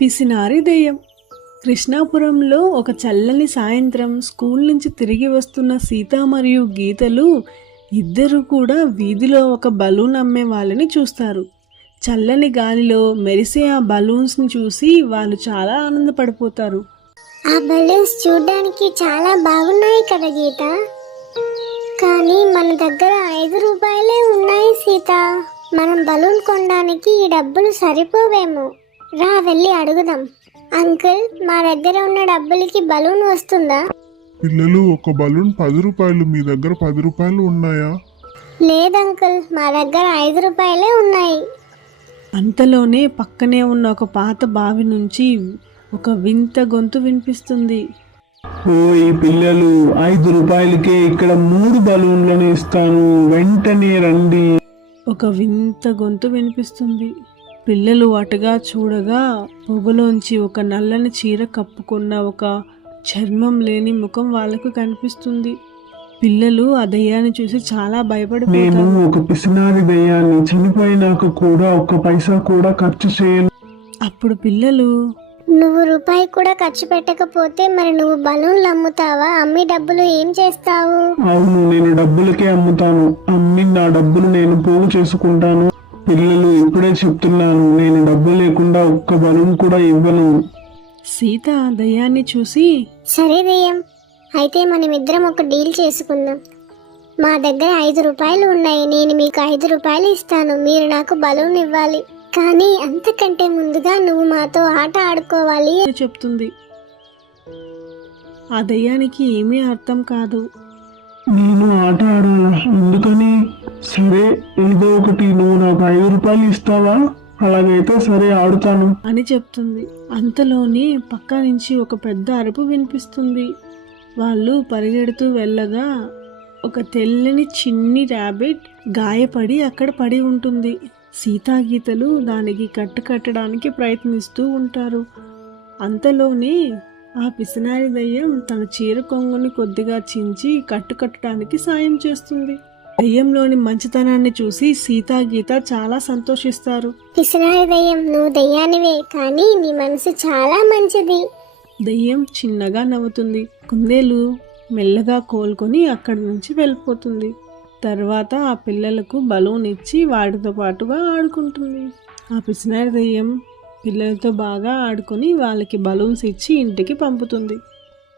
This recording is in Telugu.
పిసినారి దెయ్యం. కృష్ణాపురంలో ఒక చల్లని సాయంత్రం స్కూల్ నుంచి తిరిగి వస్తున్న సీత మరియు గీతలు ఇద్దరు కూడా వీధిలో ఒక బలూన్ అమ్మే వాళ్ళని చూస్తారు. చల్లని గాలిలో మెరిసే ఆ బలూన్స్ని చూసి వాళ్ళు చాలా ఆనందపడిపోతారు. ఆ బలూన్స్ చూడ్డానికి చాలా బాగున్నాయి కదా గీత, కానీ మన దగ్గర 5 రూపాయలే ఉన్నాయి సీత. మనం బలూన్ కొనడానికి ఈ డబ్బులు సరిపోవేమో. రా వెళ్ళి అడుగుదాం. అంకుల్, మా దగ్గర ఉన్న డబ్బులకి బలూన్ వస్తుందా? పిల్లలు, ఒక బలూన్ 10 రూపాయలు. మీ దగ్గర 10 రూపాయలు ఉన్నాయా? లేదంకుల్, మా దగ్గర 5 రూపాయలే ఉన్నాయి. అంతలోనే పక్కనే ఉన్న ఒక పాత బావి నుంచి ఒక వింత గొంతు వినిపిస్తుంది. ఓయ్ పిల్లలు, 5 రూపాయలకే ఇక్కడ 3 బలూన్లను ఇస్తాను, వెంటనే రండి. ఒక వింత గొంతు వినిపిస్తుంది. పిల్లలు అటుగా చూడగా పొగలోంచి ఒక నల్లని చీర కప్పుకున్న ఒక చర్మం లేని ముఖం వాళ్ళకు కనిపిస్తుంది. పిల్లలు ఆ దయ్యాన్ని చూసి చాలా నేను భయపడిపోతారు. ఒక పిసినారి దయ్యాన్ని, చనిపోయినాక కూడా ఒక్క పైసా కూడా ఖర్చు చేయను. అప్పుడు పిల్లలు, నువ్వు రూపాయి కూడా ఖర్చు పెట్టకపోతే మరి నువ్వు బలూన్లు అమ్ముతావా? అమ్మి డబ్బులు ఏం చేస్తావు? అవును, నేను డబ్బులకే అమ్ముతాను. అమ్మి నా డబ్బులు నేను పోగు చేసుకుంటాను. పిల్లలు, ఇప్పుడే చెప్తున్నాను, నేను డబ్బు లేకుండా ఒక్క బలూన్ కూడా ఇవ్వను. సీత ఆ దయ్యాన్ని చూసి, సరే దెయ్యం, అయితే మనమిద్దరం ఒక డీల్ చేసుకుందాం. మా దగ్గర 5 రూపాయలు ఉన్నాయి. నేను మీకు 5 రూపాయలు ఇస్తాను. మీరు నాకు బలూన్ ఇవ్వాలి. కానీ అంతకంటే ముందుగా నువ్వు మాతో ఆట ఆడుకోవాలి అని చెప్తుంది. ఆ దయ్యానికి ఏమీ అర్థం కాదు. నేను ఆట ఆడాలా? ఎందుకని? సరే, ఏదో ఒకటి. నువ్వు నాకు 5 రూపాయలు ఇస్తావా? అలాగైతే సరే, ఆడుతాను అని చెప్తుంది. అంతలోనే పక్క నుంచి ఒక పెద్ద అరుపు వినిపిస్తుంది. వాళ్ళు పరిగెడుతూ వెళ్ళగా ఒక తెల్లని చిన్ని ర్యాబిట్ గాయపడి అక్కడ పడి ఉంటుంది. సీతాగీతలు దానికి కట్టడానికి ప్రయత్నిస్తూ ఉంటారు. అంతలోనే ఆ పిసినారి దయ్యం తన చీర కొంగుని కొద్దిగా చించి కట్టడానికి సాయం చేస్తుంది. దయ్యంలోని మంచితనాన్ని చూసి సీతాగీత చాలా సంతోషిస్తారు. పిసినారి దయ్యం, నువ్వు దయ్యానివే, కానీ నీ మనసు చాలా మంచిది. దయ్యం చిన్నగా నవ్వుతుంది. కుందేలు మెల్లగా కోలుకొని అక్కడి నుంచి వెళ్ళిపోతుంది. తర్వాత ఆ పిల్లలకు బలూన్ ఇచ్చి వాటితో పాటుగా ఆడుకుంటుంది. ఆ పిసినారి దయ్యం పిల్లలతో బాగా ఆడుకొని వాళ్ళకి బలూన్స్ ఇచ్చి ఇంటికి పంపుతుంది.